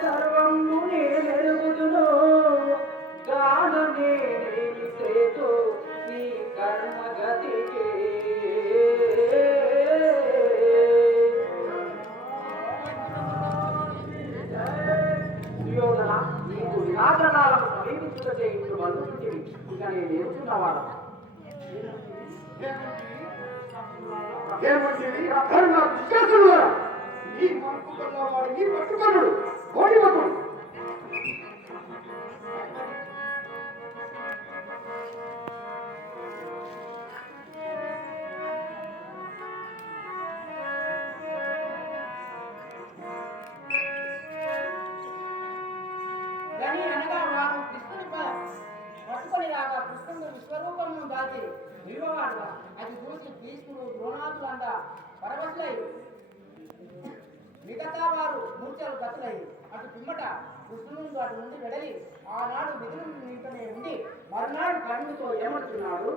సర్వము నేనెరుగుదును గాననేమి సేతు ఈ కర్మగతికి సుయోధన నీకు వినాశనాలను సమీపించుటచే ఇప్పుడు వలుంటివి ఇక నేను ఎరుచున్నవాడ ఏమంటే అధర్మ విశ్వాసులు ఈ మార్పు కన్నా వాడిని పట్టుకొనుడు ఓడివకుడు గని అనగా వారు కృష్ణుని పట్టుకొని రాగా కృష్ణుడు విశ్వరూపమును దాచి నిలువవాడుగా అది చూసి భీష్ముడు ద్రోణాదులంతా పరవశులై మిగతా వారు మూర్ఛలు గతులై అటు పిమ్మట కృష్ణుడు అటు నుండి వెడలి ఆనాడు విధులు ఇంటనే ఉండి మరునాడు కర్ణుడితో ఏమంటున్నాడు